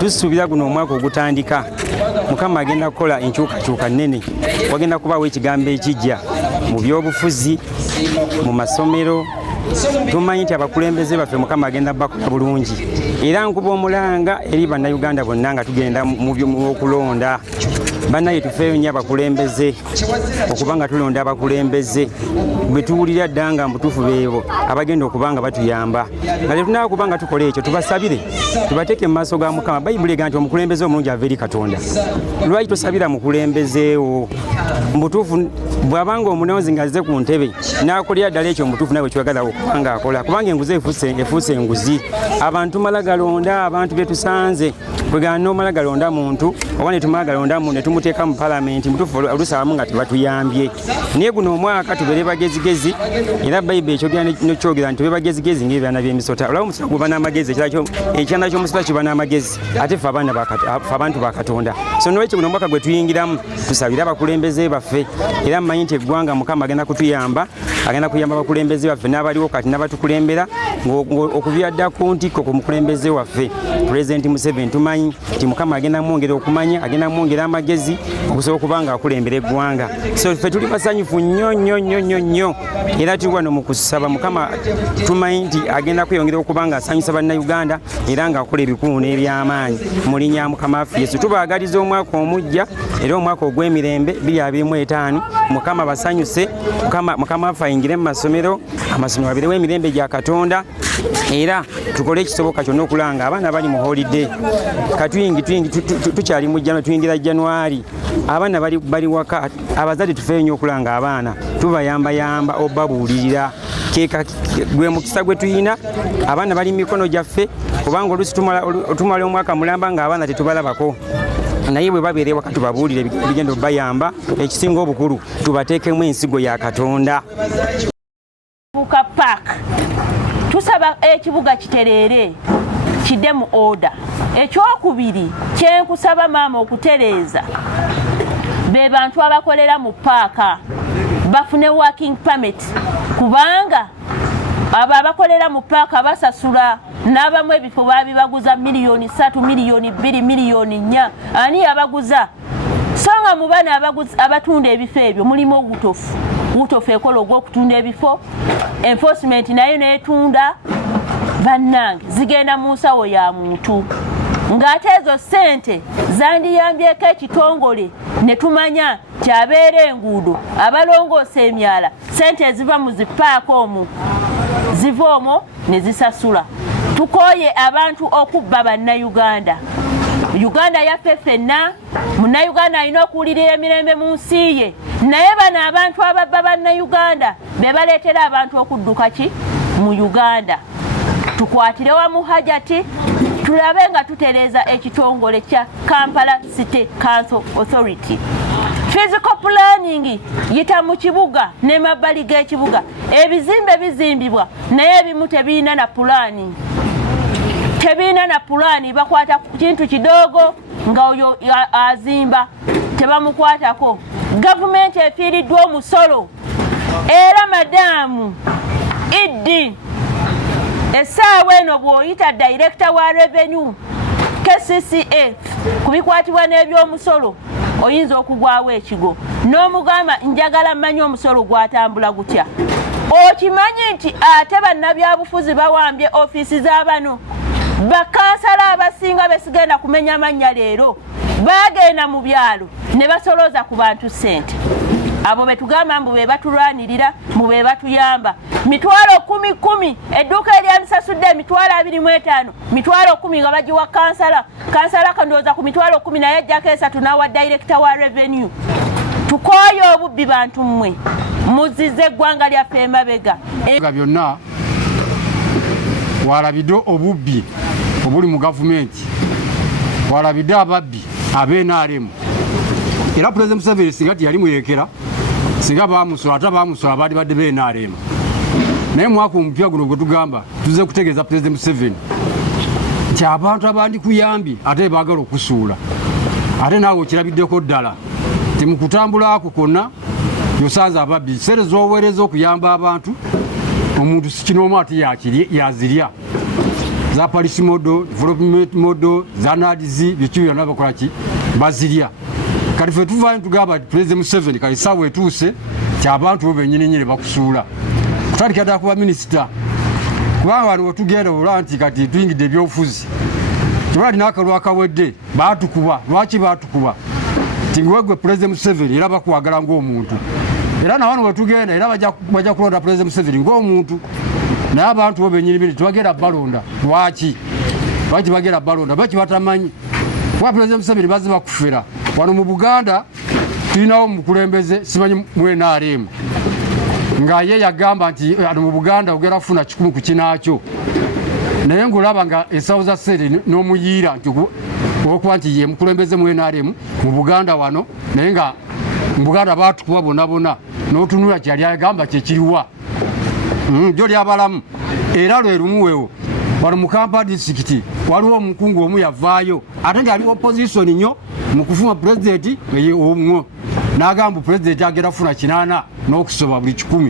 Tusuubira guno omwaka ogutandika Mukama agenda kukola enkyukakyuka nnene. Wagenda kubaawo ekigambo ekijja mu byobufuzi, mu masomero. Tumanyi nti abakulembeze baffe Mukama agenda bakola bulungi. Era nkuba omulanga eri bannayuganda bonna nga tugenda mu okulonda. Bannaye tufeeyo nnyo abakulembeze okuba nga tulonda abakulembeze bwe tuwulira dda nga mutuufu beebo abagenda okuba nga batuyamba. Nga tetunaba kuba nga tukola ekyo tubasabire tubateeke mu maaso ga Mukama. Bayibuli egamba nti omukulembeze omulungi ava eri Katonda. Lwaki tosabira mukulembezeewo? Mutuufu bw'abanga omunoonzi ng'azze ku ntebe n'akolera ddala ekyo mutuufu nawe kyagala okuba ng'akola, kubanga enguzi efuuse enguzi. Abantu tumala galonda abantu bye tusanze kwegana n'omala galonda muntu oba ne tumala galonda muntu ne tumuteeka mu palamenti mutuufu olusabamu nga tebatuyambye. Naye guno omwaka tubeere bagezigezi, era Bayibuli ekyogera nti tube bagezigezi ng'ebyana by'emisota. Olaba omusota guba n'amagezi, ekyana ky'omusota kiba n'amagezi, ate ffe abantu ba Katonda. So n'olwekyo guno omwaka gwe tuyingiramu tusabire abakulembeze baffe, era mmanyi nti eggwanga Mukama agenda kutuyamba, agenda kuyamba abakulembeze baffe n'abaliwo kati n'abatukulembera, okuvira dda ku ntikko ku mukulembeze waffe Pulezidenti Museveni. Tumanyi nti Mukama agenda mwongera okumanya, agenda mwongera amagezi okusobola okuba nga akulembera eggwanga. So ffe tuli basanyufu nnyo era tuli wano mu kusaba Mukama. Tumanyi nti agenda kweyongera okuba nga asanyusa bannayuganda era ng'akola ebikulu n'ebyamaanyi mu linnya Mukama waffe Yesu. Tubaagaliza omwaka omujja era omwaka ogw'emirembe 2025 Mukama basanyuse, Mukama waffe ayingire mu masomero, amasomero abeerewo emirembe gya Katonda, era tukole ekisoboka kyonna okulanga abaana bali mu holiday. Katuyingi tukyali mu January, tuyingira January, abaana bali waka. Abazadde tufeeyo nnyo okulanga abaana, tubayamba obabuulirira gwe mukisa gwe tuyina. Abaana bali mu mikono gyaffe, kubanga oluusi tumala omwaka mulamba ng'abaana tetubalabako. Naye bwe babeere waka tubabuulire bigenda obayamba. Ekisinga obukulu tubateekemu ensigo ya Katonda. Buka Park tusaba ekibuga kitereere kidde mu order. Ekyokubiri kyenkusaba maama okutereeza be bantu abakolera mu paaka bafune working permit, kubanga abo abakolera mu paaka basasula n'abamu ebifo babibaguza miliyoni 3, miliyoni 2, miliyoni 4. Ani abaguza? So nga mu bana abatunda ebifo ebyo mulimu obutofu ekola ogw'okutunda ebifo. Enforcement nayo neetunda bannange zigenda mu nsawo ya muntu, ng'ate ezo ssente zandiyambyeko ekitongole ne tumanya kyabeera enguudo abalongoosa emyala, ssente eziva mu zipaaka omwo ziva omwo ne zisasula. Tukooye abantu okubba bannayuganda. Uganda yaffe ffenna, munnayuganda alina okuwulirira emirembe mu nsi ye, naye bano abantu ababba bannayuganda be baleetera abantu okudduka ki mu Uganda. Tukwatire wamu hajati tulabe nga tutereeza ekitongole kya Kampala City Council Authority. Physical planning yita mu kibuga ne mabbali g'ekibuga. Ebizimbe bizimbibwa naye ebimu tebiina na pulaani. Tebiina na pulaani, bakwata kintu kidogo nga oyo azimba tebamukwatako. Gavumenti efiiriddwa omusolo. Era madaamu Iddi essaawa eno bw'oyita Director wa Revenue KCCA kubikwatibwa n'ebyomusolo oyinza okugwawo ekigo n'omugamba njagala mmanyi omusolo gwatambula gutya. Okimanyi nti ate bannabyabufuzi bawambye ofiisi z'abano bakansala abasinga besigenda kumenya mannya leero bagenda mu byalo ne basoloza ku bantu ssente. Abo betugamba mbu be batulwanirira, mu be batuyamba. Mitwalo 10 edduuka eryamisasudde emitwalo 25, mitwalo 10 nga bagiwa kansala. Kansala kandooza ku mitwalo 10 naye ajjako 3 n'awa Director wa Revenue. Tukooye obubbi bantu mmwe, muzizze eggwanga lyaffe emabega. Byonna walabidde obubbi obuli mu gavumenti, walabidde ababbi ab'NRM. Era Pulezidenti Museveni singa tiyali muyekera, singa bamusula ate bamusula baali badde b'NRM. Naye mwaka omupya guno gwe tugamba tuze kutegeeza Pulezidenti Museveni nti abantu abandikuyambye ate baagala okusuula, ate naawe okirabiddeko ddala nti mu kutambula ako konna yosanze ababbi. Ekiseera z'oweereza okuyamba abantu, omuntu si kinoomu ate yazirya. za police model, development model, za NADS biki byonna bakola ki bazirya. Kati ffe tuvaayo tugamba President Museveni kati essaawa etuuse kyabantu bo bennyini nyini bakusuula kutandika ddala kuba minisita kubanga wano wetugenda olwa nti kati tuyingidde ebyobufuzi kibala tina akalwa akawedde baatukuba. Lwaki baatukuba? Nti ngwegwe President Museveni era bakwagala ng'omuntu era nawano wetugenda era bajja kulonda President Museveni ng'omuntu naye abantu bo bennyini bini tebagenda balonda. Lwaki bagenda balonda? Baki batamanyi kuba President Museveni bazze bakufera. Wano mu Buganda tulinawo mukulembeze simanyi NRM nga ye yagamba nti ano mu Buganda ogera kufuna 100 ku kinaakyo naye ng'olaba nga ensawo za ssente n'omuyiira nti okuba nti ye mukulembeze mu NRM mu Buganda wano naye nga mu Buganda baatukuba bonna n'otunula kyali agamba kyekiriwa jjo lyabalamu era lwe lumuwewo. Wano mu Kampala district waliwo omukungu omu yavaayo ate nga ali opposition nnyo mu kufuna president omwo n'agamba president agenda kufuna 8 n'okusoba buli 10.